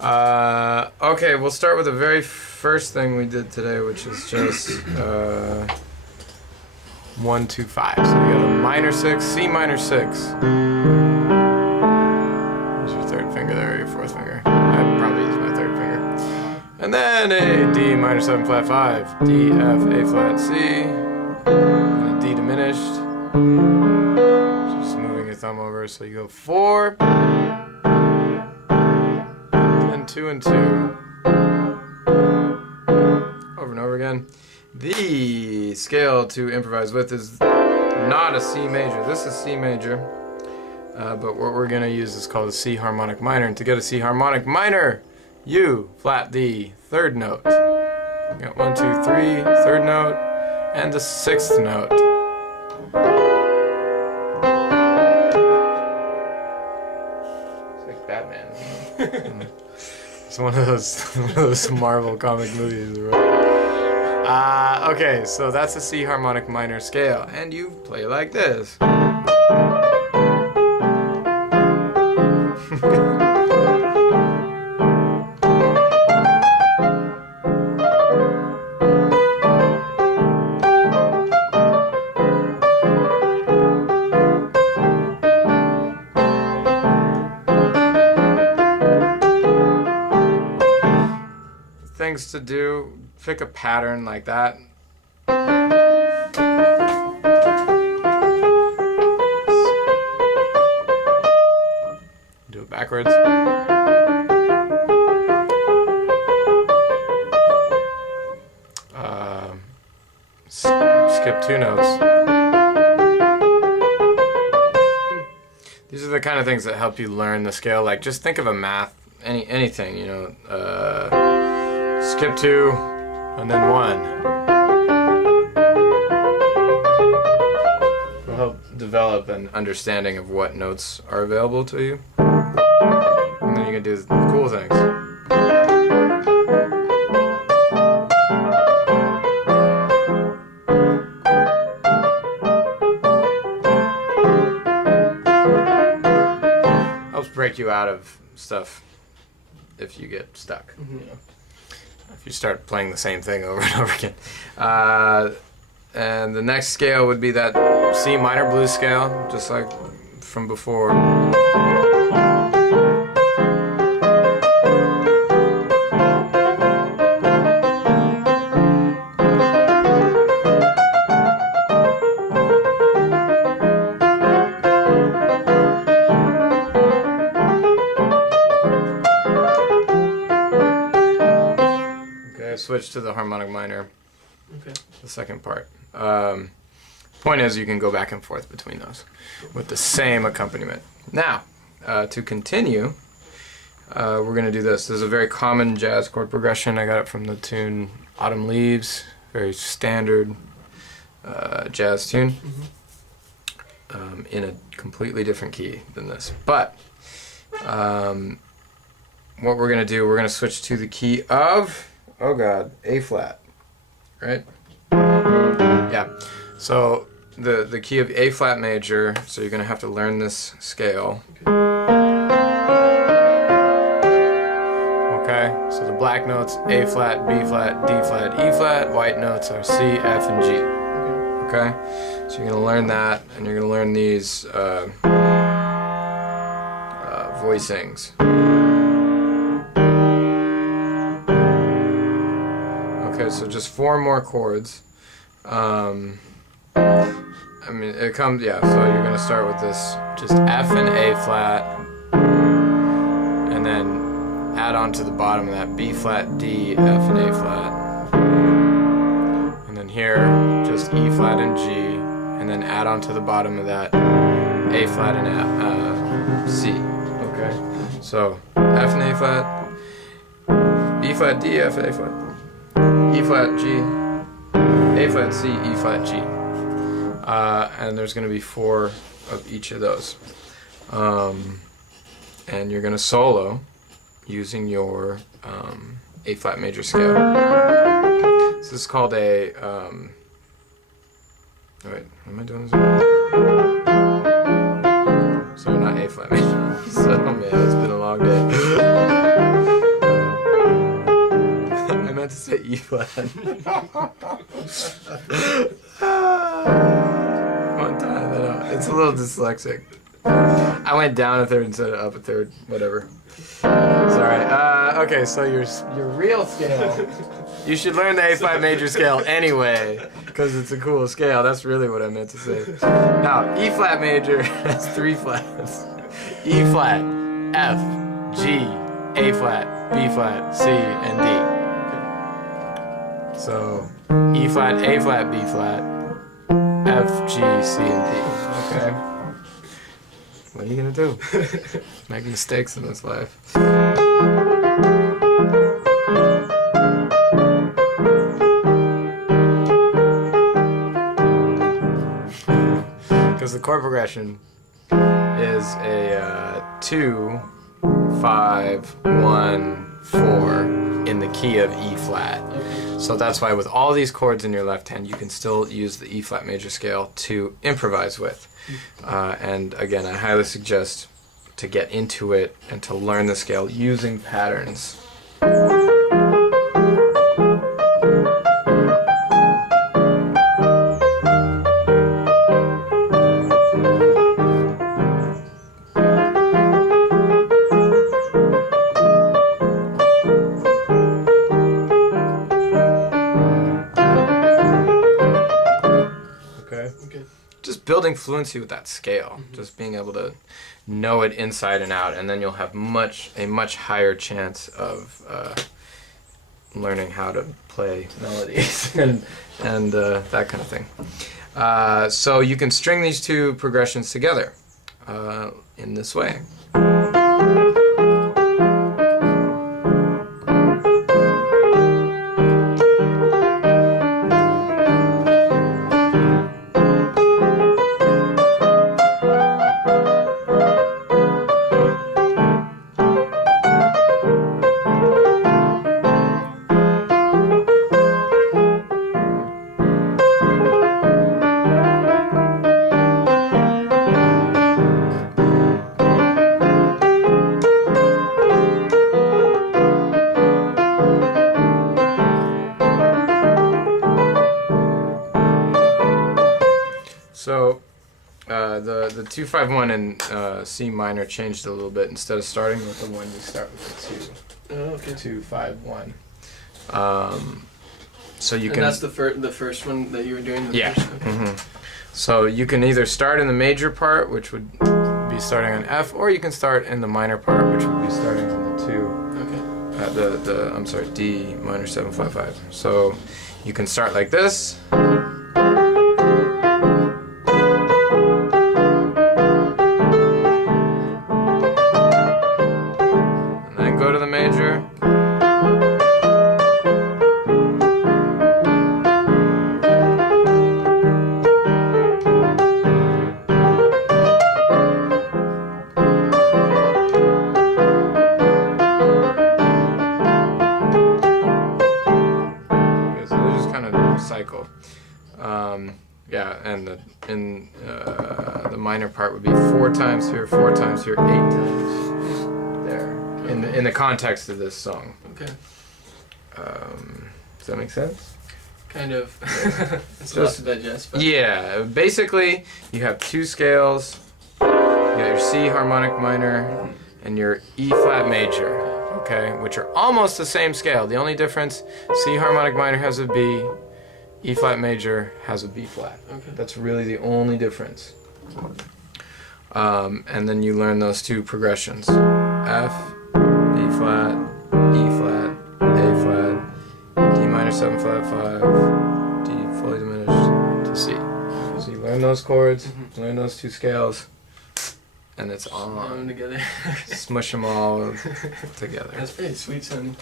Okay, we'll start with the very first thing we did today, which is just 1, 2, 5. So you got a minor 6, C minor 6. There's your third finger there, or your fourth finger. I probably use my third finger. And then a D minor 7 flat 5, D, F, A flat, C, and a D diminished. Just moving your thumb over, so you go 4. 2 and 2 over and over again. The scale to improvise with is not a C major. This is C major, but what we're going to use is called a C harmonic minor. And to get a C harmonic minor, you flat the third note. You got 1, 2, 3, third note, and the sixth note. It's like Batman. It's one of those Marvel comic movies. Okay, so that's a C harmonic minor scale, and you play like this. Things to do, pick a pattern like that. Do it backwards. Skip 2 notes. These are the kind of things that help you learn the scale. Like, just think of a math, anything, you know. Skip 2, and then 1. Will help develop an understanding of what notes are available to you. And then you can do cool things. Helps break you out of stuff if you get stuck. You know? If you start playing the same thing over and over again. And the next scale would be that C minor blues scale, just like from before. Switch to the harmonic minor. Okay. The second part. Point is, you can go back and forth between those with the same accompaniment. Now, to continue, we're going to do this. This is a very common jazz chord progression. I got it from the tune Autumn Leaves. Very standard jazz tune. In a completely different key than this. But what we're going to do, we're going to switch to the key of, oh God, A flat, right? Yeah. So the key of A flat major. So you're gonna have to learn this scale. Okay. So the black notes A flat, B flat, D flat, E flat. White notes are C, F, and G. Okay. So you're gonna learn that, and you're gonna learn these voicings. Okay, so just 4 more chords. I mean, it comes, yeah, so you're going to start with this, just F and A flat, and then add on to the bottom of that B flat, D, F, and A flat. And then here, just E flat and G, and then add on to the bottom of that A flat and C. Okay, so F and A flat, B flat, D, F, A flat. E flat, G, A flat, C, E flat, G. And there's going to be 4 of each of those. And you're going to solo using your A flat major scale. This is called a, wait, am I doing this? So not A flat major. So, man, it's been a long day. flat. One time, I know. It's a little dyslexic. I went down a third instead of up a third. Whatever. Sorry. Okay, so your real scale. You should learn the A5 major scale anyway, because it's a cool scale. That's really what I meant to say. Now, E flat major has 3 flats. E flat, F, G, A flat, B flat, C, and D. So, E flat, A flat, B flat, F, G, C, and D. Okay? What are you gonna do? Make mistakes in this life. Because the chord progression is a 2, 5, 1, 4 in the key of E flat. So that's why with all these chords in your left hand, you can still use the E flat major scale to improvise with. And again, I highly suggest to get into it and to learn the scale using patterns. Just building fluency with that scale, just being able to know it inside and out, and then you'll have a much higher chance of learning how to play melodies and that kind of thing. So you can string these two progressions together in this way. So the 2-5-1 in C minor changed a little bit. Instead of starting with the 1, you start with the 2. Oh, okay. 2-5-1. So you can. And that's the first one that you were doing. Yeah. First? Okay. Mm-hmm. So you can either start in the major part, which would be starting on F, or you can start in the minor part, which would be starting on the 2. Okay. I'm sorry, D minor 7-5-5. So you can start like this. Go to the major. Okay, so they just kind of cycle. Yeah, and the minor part would be 4 times here, 4 times here, 8 times there. In the context of this song. Okay. Does that make sense? Kind of. It's a lot to digest. But. Yeah, basically you have 2 scales. You got your C harmonic minor and your E flat major, okay, which are almost the same scale. The only difference, C harmonic minor has a B, E flat major has a B flat. Okay. That's really the only difference. And then you learn those 2 progressions. F, B flat, E flat, A flat, D minor 7-5-5, D fully diminished to C. So you learn those chords, learn those 2 scales, and it's All on. together. Smush them all together. That's pretty sweet sounding.